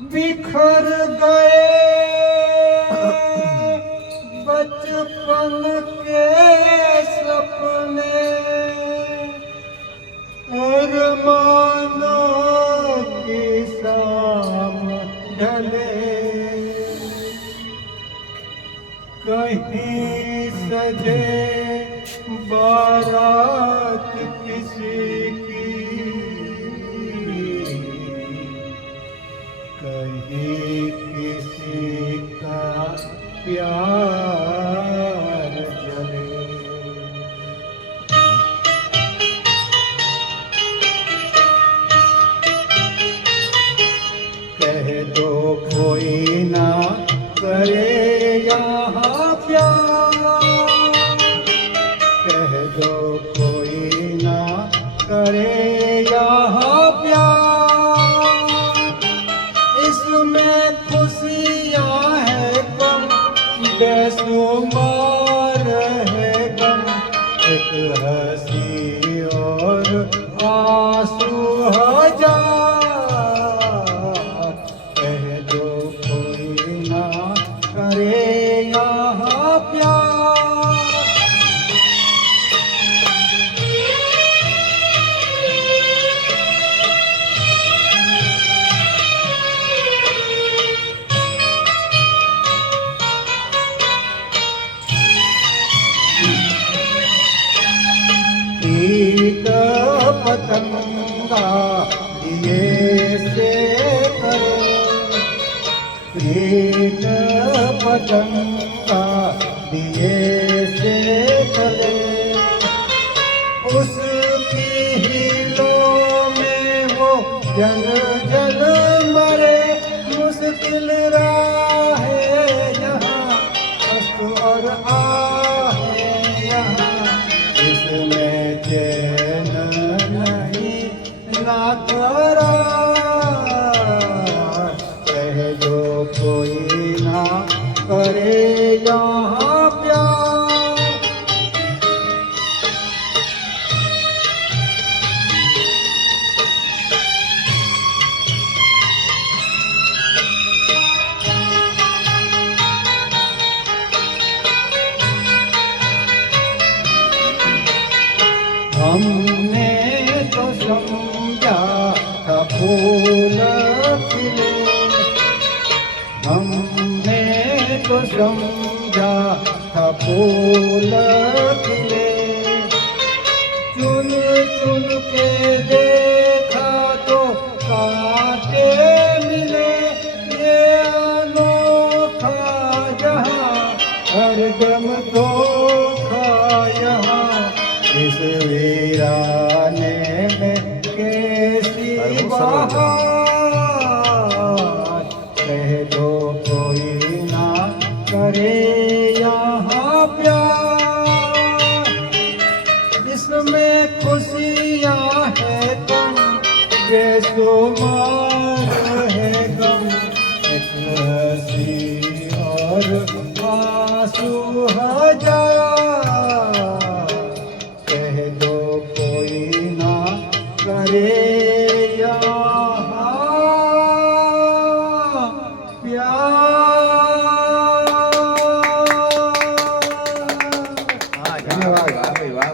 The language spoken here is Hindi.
बिखर गए बचपन के सपने, अरमानों की शाम ढले, कहीं सजे बारात किसी की, कहीं किसी का प्यार जले। कह दो कोई ना करे यहाँ प्यार, कह दो कोई ना करे यहाँ प्यार, इसमें खुशियाँ है कम बेशुमार है गम, एक हंसी और आंसू हजार, कह दो कोई ना करे यहाँ प्यार। कीट पतंगा दिए से करे, कीट पतंगा दिए से करे, उसकी हीलों में वो जल जल मरे, मुश्किल राह है यहाँ अश्क और आह है यहाँ, इसमें चैन नहीं ना करार, कह दो कोई ना करे यहाँ प्यार। हमने तो समझा था फूल खिले, हमने तो समझा था फूल खिले, चुन चुन के देखा तो कांटे मिले, ये अनोखा जहाँ हरदम धोखा यहाँ, इस वीराने में कैसी बहार, कह दो कोई ना करे यहाँ प्यार, इसमें खुशियाँ है कम बेशुमार है गम, एक हंसी और आंसू हजार, कह दो कोई ना करे